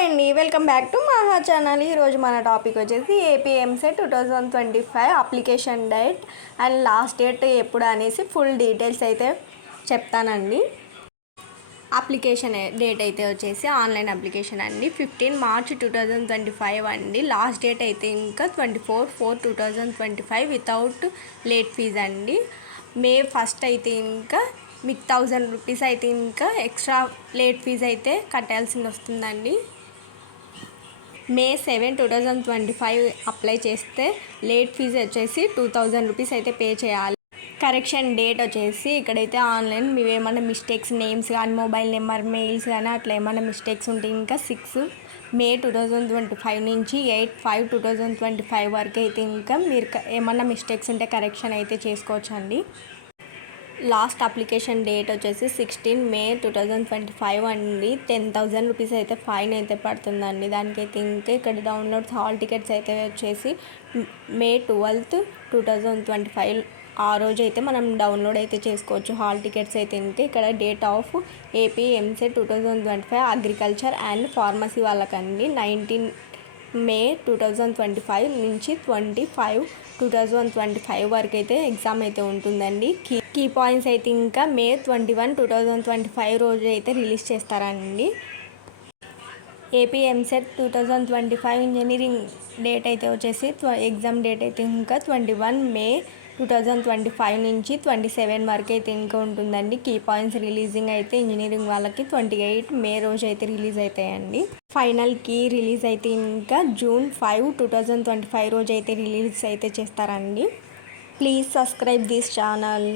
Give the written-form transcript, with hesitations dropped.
Hi అండి, welcome back to మహా channel. ఈరోజు మన టాపిక్ వచ్చేసి AP EAMCET 2025 application date and last date ఎప్పుడు అనేసి ఫుల్ డీటెయిల్స్ అయితే చెప్తానండి. అప్లికేషన్ డేట్ అయితే వచ్చేసి ఆన్లైన్ అప్లికేషన్ అండి 15 మార్చ్ 2025 అండి. లాస్ట్ డేట్ అయితే ఇంకా 24/4/2025 వితౌట్ లేట్ ఫీజ్ అండి. మే 1 అయితే ఇంకా మీకు 1000 రూపీస్ అయితే ఇంకా ఎక్స్ట్రా లేట్ ఫీజ్ అయితే కట్టాల్సి వస్తుందండి. మే 7, 2025 అప్లై చేస్తే లేట్ ఫీజు వచ్చేసి 2000 రూపీస్ అయితే పే చేయాలి. కరెక్షన్ డేట్ వచ్చేసి ఇక్కడైతే ఆన్లైన్ మీరు ఏమైనా మిస్టేక్స్ నేమ్స్ కానీ మొబైల్ నెంబర్ మెయిల్స్ కానీ అట్లా ఏమైనా మిస్టేక్స్ ఉంటే ఇంకా 6 మే 2025 నుంచి 8/5/2025 వరకు అయితే ఇంకా మీరు ఏమన్నా మిస్టేక్స్ ఉంటే కరెక్షన్ అయితే చేసుకోవచ్చండి. లాస్ట్ అప్లికేషన్ డేట్ వచ్చేసి 16 మే 2025 అండి. 10,000 రూపీస్ అయితే ఫైన్ అయితే పడుతుందండి. దానికైతే ఇంకా ఇక్కడ డౌన్లోడ్స్ హాల్ టికెట్స్ అయితే వచ్చేసి మే 12, 2025 ఆ రోజు అయితే మనం డౌన్లోడ్ అయితే చేసుకోవచ్చు హాల్ టికెట్స్ అయితే. ఇంకా ఇక్కడ date of AP EAMCET 2025 agriculture and pharmacy వాళ్ళకండి 19 మే 2025 నుంచి 25 2025 వరకు అయితే ఎగ్జామ్ అయితే ఉంటుందండి. కీ పాయింట్స్ అయితే ఇంకా మే 21, 2025 రోజు అయితే రిలీజ్ చేస్తారండి. ఏపీ ఎంసెట్ 2025 ఇంజనీరింగ్ డేట్ అయితే వచ్చేసి ఎగ్జామ్ డేట్ అయితే ఇంకా 21 మే 2025 నుంచి 27 వరకు అయితే ఇంకా ఉంటుందండి. కీ పాయింట్స్ రిలీజింగ్ అయితే ఇంజనీరింగ్ వాళ్ళకి 28 మే రోజు అయితే రిలీజ్ అవుతాయండి. ఫైనల్ కీ రిలీజ్ అయితే ఇంకా జూన్ 5, 2025 రోజు అయితే రిలీజ్ అయితే చేస్తారండి. Please subscribe this channel.